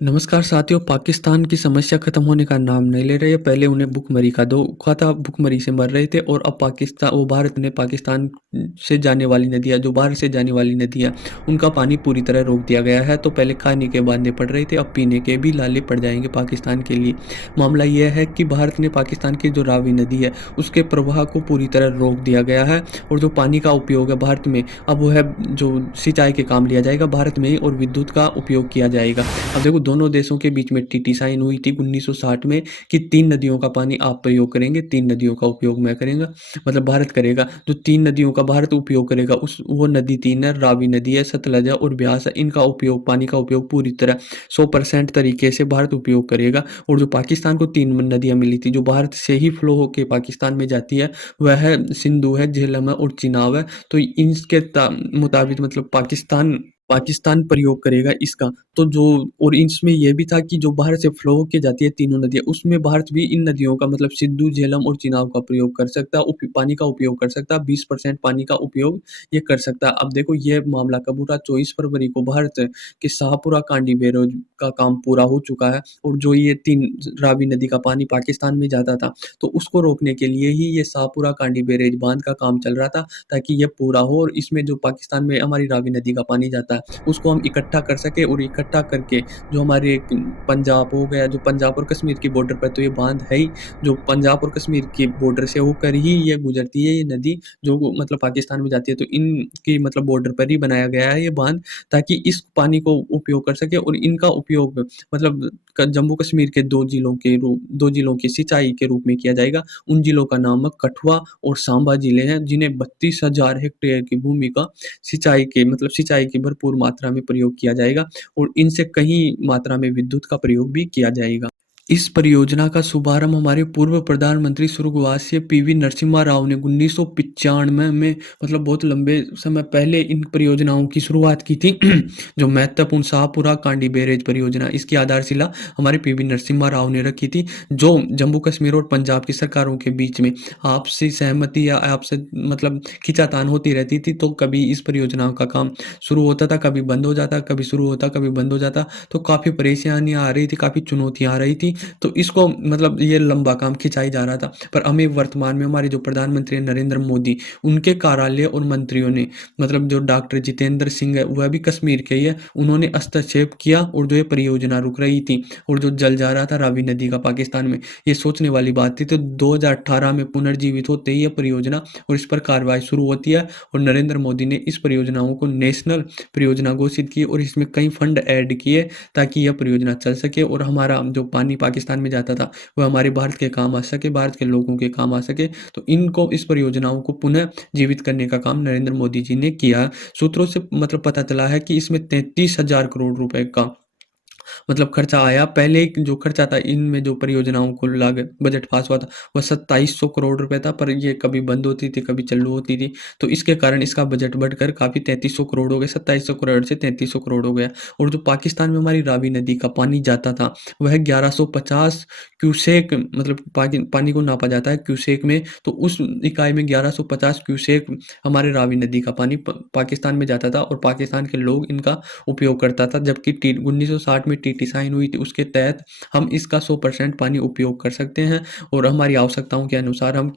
नमस्कार साथियों, पाकिस्तान की समस्या खत्म होने का नाम नहीं ले रही है। पहले उन्हें भुखमरी का धोखा था, भुखमरी से मर रहे थे और अब भारत ने पाकिस्तान से जाने वाली नदियाँ, जो बाहर से जाने वाली नदियाँ, उनका पानी पूरी तरह रोक दिया गया है। तो पहले खाने के बांधने पड़ रहे थे, अब पीने के भी लाले पड़ जाएँगे पाकिस्तान के लिए। मामला ये है कि भारत ने पाकिस्तान की जो रावी नदी है, उसके प्रवाह को पूरी तरह रोक दिया गया है और जो पानी का उपयोग है भारत में, अब वो है जो सिंचाई के काम लिया जाएगा भारत में ही और विद्युत का उपयोग किया जाएगा। अब देखो, दोनों देशों के बीच में ट्रीटी साइन हुई थी 1960 में कि 3 नदियों का पानी आप प्रयोग करेंगे, 3 नदियों का उपयोग मैं करेंगा, मतलब भारत करेगा। जो 3 नदियों का भारत उपयोग करेगा, उस वो नदी 3 है, रावी नदी है, सतलज है और ब्यास है। इनका उपयोग, पानी का उपयोग पूरी तरह 100% तरीके से भारत उपयोग करेगा। और जो पाकिस्तान को 3 नदियाँ मिली थी, जो भारत से ही फ्लो होके पाकिस्तान में जाती है, वह है सिंधु है, झेलम है और चिनाब है। तो इनके मुताबिक मतलब पाकिस्तान पाकिस्तान प्रयोग करेगा इसका। तो जो और इसमें ये भी था कि जो बाहर से फ्लो होके जाती है तीनों नदियाँ, उसमें भारत भी इन नदियों का मतलब सिद्धू, झेलम और चिनाब का प्रयोग कर सकता है, पानी का उपयोग कर सकता है, 20% पानी का उपयोग ये कर सकता है। अब देखो, ये मामला कब हो रहा, 24 फरवरी को भारत के शाहपुरा कांडी बैराज का काम पूरा हो चुका है और जो ये 3 रावी नदी का पानी पाकिस्तान में जाता था, तो उसको रोकने के लिए ही ये शाहपुरा कांडी बैराज बाँध का काम चल रहा था, ताकि ये पूरा हो और इसमें जो पाकिस्तान में हमारी रावी नदी का पानी जाता है, उसको हम इकट्ठा कर सकें और इकट्ठा करके जो हमारे पंजाब हो गया, जो पंजाब और कश्मीर की बॉर्डर पर तो ये बाँध है ही, जो पंजाब और कश्मीर की बॉर्डर से होकर ही ये गुज़रती है ये नदी, जो मतलब पाकिस्तान में जाती है। तो इनकी मतलब बॉर्डर पर ही बनाया गया है ये बाँध, ताकि इस पानी को उपयोग कर सके और इनका उपयोग मतलब जम्मू कश्मीर के 2 जिलों की सिंचाई के रूप में किया जाएगा। उन जिलों का नाम है कठुआ और सांबा जिले हैं, जिन्हें 32,000 हेक्टेयर की भूमि का सिंचाई की भरपूर मात्रा में प्रयोग किया जाएगा और इनसे कहीं मात्रा में विद्युत का प्रयोग भी किया जाएगा। इस परियोजना का शुभारंभ हमारे पूर्व प्रधानमंत्री स्वर्गवासी पीवी नरसिम्हा राव ने 1995 में मतलब बहुत लंबे समय पहले इन परियोजनाओं की शुरुआत की थी। जो महत्वपूर्ण शाहपुरा कांडी बैरेज परियोजना, इसकी आधारशिला हमारे पीवी नरसिम्हा राव ने रखी थी। जो जम्मू कश्मीर और पंजाब की सरकारों के बीच में आपसी सहमति या आपसे मतलब खींचातान होती रहती थी, तो कभी इस परियोजनाओं का काम शुरू होता था, कभी बंद हो जाता, कभी शुरू होता, कभी बंद हो जाता। तो काफ़ी परेशानियाँ आ रही थी, काफ़ी चुनौतियाँ आ रही थी। तो इसको मतलब ये लंबा काम खिंचाई जा रहा था। पर हमें वर्तमान में हमारे जो प्रधानमंत्री हैं नरेंद्र मोदी, उनके कार्यालय और मंत्रियों ने मतलब जो डॉक्टर जितेंद्र सिंह है, वह भी कश्मीर के ही है, उन्होंने हस्तक्षेप किया और जो ये परियोजना रुक रही थी और जो जल जा रहा था रावी नदी का पाकिस्तान में, ये सोचने वाली बात थी। तो 2018 में पुनर्जीवित होते ही ये परियोजना और इस पर कार्रवाई शुरू होती है और नरेंद्र मोदी ने इस परियोजनाओं को नेशनल परियोजना घोषित की और इसमें कई फंड ऐड किए, ताकि यह परियोजना चल सके और हमारा जो पानी पाकिस्तान में जाता था, वह हमारे भारत के काम आ सके, भारत के लोगों के काम आ सके। तो इनको, इस परियोजनाओं को पुनः जीवित करने का काम नरेंद्र मोदी जी ने किया। सूत्रों से मतलब पता चला है कि इसमें 33,000 करोड़ रुपए का मतलब खर्चा आया। पहले एक जो खर्चा था इनमें, जो परियोजनाओं को लागत बजट पास हुआ था, वह 2700 करोड़ रुपए था, पर ये कभी बंद होती थी, कभी चालू होती थी। तो इसके कारण इसका बजट बढ़कर काफ़ी 3300 करोड़ हो गया, 2700 करोड़ से 3300 करोड़ हो गया। और जो पाकिस्तान में हमारी रावी नदी का पानी जाता था, वह 1150 क्यूसेक मतलब पानी को नापा जाता है क्यूसेक में, तो उस इकाई में 1150 क्यूसेक हमारे रावी नदी का पानी पाकिस्तान में जाता था और पाकिस्तान के लोग इनका उपयोग करता था। जबकि 1960 में ट्रीटी साइन हुई थी, उसके तहत हम इसका 100% पानी उपयोग कर सकते हैं और हमारी आवश्यकताओं के अनुसार हम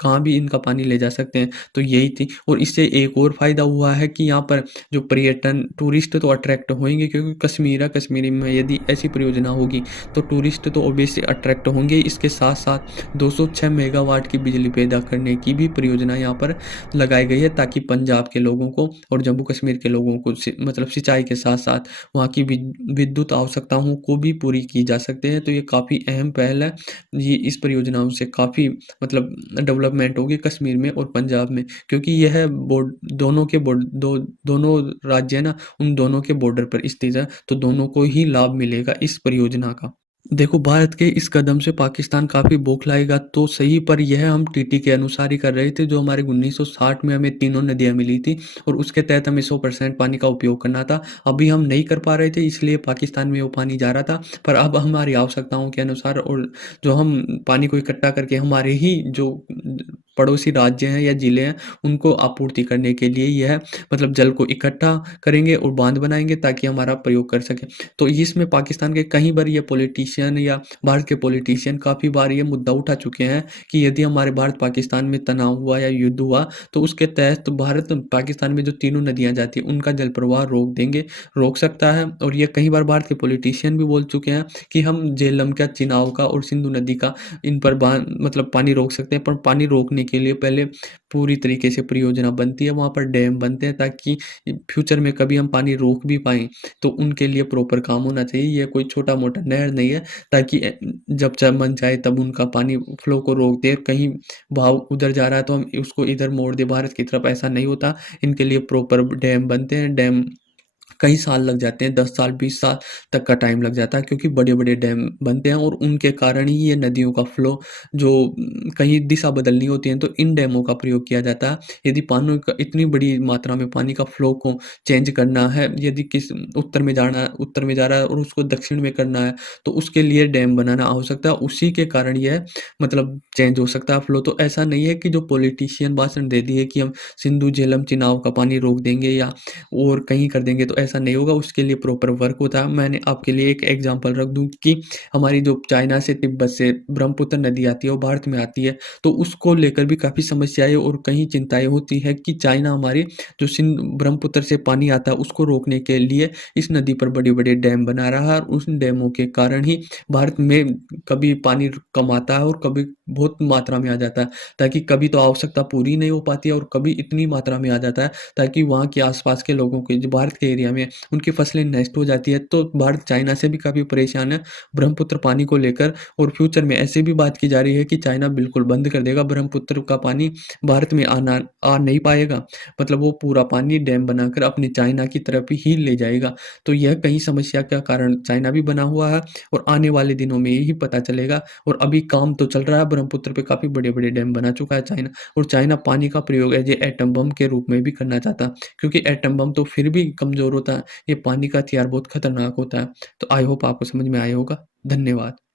कहाँ भी इनका पानी ले जा सकते हैं। तो यही थी। और इससे एक और फायदा हुआ है कि यहाँ पर जो पर्यटन टूरिस्ट तो अट्रैक्ट होंगे, क्योंकि कश्मीर है, कश्मीर में यदि ऐसी परियोजना होगी तो टूरिस्ट तो ऑब्वियसली अट्रैक्ट होंगे। इसके साथ साथ 206 मेगावाट की बिजली पैदा करने की भी परियोजना यहाँ पर लगाई गई है, ताकि पंजाब के लोगों को और जम्मू कश्मीर के लोगों को मतलब सिंचाई के साथ साथ वहाँ की विद्युत आवश्यकताओं को भी पूरी की जा सकते हैं। तो ये काफ़ी अहम पहल है। ये इस परियोजनाओं से काफ़ी मतलब डेवलपमेंट होगी कश्मीर में और पंजाब में, क्योंकि यह दोनों राज्य है ना, उन दोनों के बॉर्डर पर स्थित है, तो दोनों को ही लाभ मिलेगा इस परियोजना का। देखो, भारत के इस कदम से पाकिस्तान काफ़ी बौखलाएगा तो सही, पर यह हम टीटी के अनुसार ही कर रहे थे। जो हमारे 1960 में हमें तीनों नदियाँ मिली थी और उसके तहत हमें 100% पानी का उपयोग करना था। अभी हम नहीं कर पा रहे थे, इसलिए पाकिस्तान में वो पानी जा रहा था। पर अब हमारी आवश्यकताओं के अनुसार और जो हम पानी को इकट्ठा करके हमारे ही जो पड़ोसी राज्य हैं या ज़िले हैं, उनको आपूर्ति करने के लिए यह मतलब जल को इकट्ठा करेंगे और बाँध बनाएँगे ताकि हमारा प्रयोग कर सकें। तो इसमें पाकिस्तान के कई बार ये पॉलिटिशियन या भारत के पॉलिटिशियन काफ़ी बार ये मुद्दा उठा चुके हैं कि यदि हमारे भारत-पाकिस्तान में तनाव हुआ या युद्ध हुआ, तो उसके तहत भारत पाकिस्तान में जो तीनों नदियाँ जाती हैं, उनका जल प्रवाह रोक सकता है। और ये कई बार भारत के पॉलिटिशियन भी बोल चुके हैं कि हम झेलम का, चिनाब का और सिंधु नदी का इन पर मतलब पानी रोक सकते हैं, पर पानी रोकने के लिए पहले पूरी तरीके से परियोजना बनती है, वहाँ पर डैम बनते हैं ताकि फ्यूचर में कभी हम पानी रोक भी पाएँ, तो उनके लिए प्रॉपर काम होना चाहिए। ये कोई छोटा-मोटा नहर नहीं है ताकि जब च मन चाहे तब उनका पानी फ्लो को रोक दें, कहीं बहाव उधर जा रहा है तो हम उसको इधर मोड़ दें भारत की तरफ, ऐसा नहीं होता। इनके लिए प्रॉपर डैम बनते हैं, डैम कई साल लग जाते हैं, 10 साल, 20 साल तक का टाइम लग जाता है क्योंकि बड़े-बड़े डैम बनते हैं और उनके कारण ही ये नदियों का फ्लो जो कहीं दिशा बदलनी होती है तो इन डैमों का प्रयोग किया जाता है। यदि पानी का इतनी बड़ी मात्रा में पानी का फ्लो को चेंज करना है, यदि किस उत्तर में जा रहा है और उसको दक्षिण में करना है, तो उसके लिए डैम बनाना आवश्यकता है। उसी के कारण यह मतलब चेंज हो सकता है फ्लो। तो ऐसा नहीं है कि जो पॉलिटिशियन भाषण दे दिए कि हम सिंधु, झेलम, चिनाब का पानी रोक देंगे या और कहीं कर देंगे तो ऐसा नहीं होगा, उसके लिए प्रॉपर वर्क होता है। मैंने आपके लिए एक एग्ज़ाम्पल रख दूँ कि हमारी जो चाइना से तिब्बत से ब्रह्मपुत्र नदी आती है, वो भारत में आती है, तो उसको लेकर भी काफ़ी समस्याएँ और कहीं चिंताएँ होती हैं कि चाइना हमारी जो ब्रह्मपुत्र से पानी आता है, उसको रोकने के लिए इस नदी पर बड़े-बड़े डैम बना रहा है और उस डैमों के कारण ही भारत में कभी पानी कम आता है और कभी बहुत मात्रा में आ जाता है, ताकि कभी तो आवश्यकता पूरी नहीं हो पाती है और कभी इतनी मात्रा में आ जाता है ताकि वहाँ के आस-पास के लोगों के जो भारत के एरिया में उनकी फसलें नष्ट हो जाती है। तो भारत चाइना से भी काफ़ी परेशान है ब्रह्मपुत्र पानी को लेकर और फ्यूचर में ऐसे भी बात की जा रही है कि चाइना बिल्कुल बंद कर देगा, ब्रह्मपुत्र का पानी भारत में आ नहीं पाएगा। मतलब वो पूरा पानी डैम बनाकर अपनी चाइना की तरफ ही ले जाएगा। तो यह कई समस्या का कारण चाइना भी बना हुआ है और आने वाले दिनों में यही पता चलेगा और अभी काम तो चल रहा है, ब्रह्मपुत्र पे काफ़ी बड़े-बड़े डैम बना चुका है चाइना और चाइना पानी का प्रयोग एज़ ए एटम बम के रूप में भी करना चाहता है। क्योंकि एटम बम तो फिर भी कमज़ोर होता है, ये पानी का हथियार बहुत खतरनाक होता है। तो आई होप आपको समझ में आया होगा। धन्यवाद।